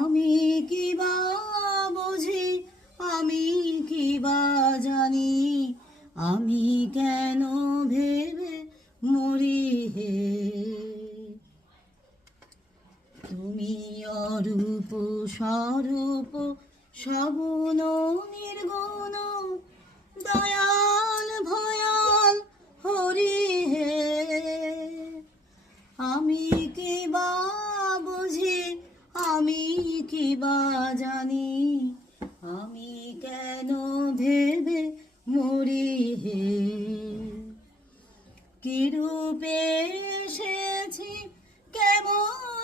আমি কি বা বুঝি, আমি কি বা জানি, আমি কেন ভেবে মরি হে। তুমি অরূপ স্বরূপ সগুণ নির্গুণ, দয়াল ভয়াল হরি হে। আমি কি বা বুঝি, আমি কি বা জানি, আমি কেন ভেবে মরি হে। কি রূপে এসেছি, কেমন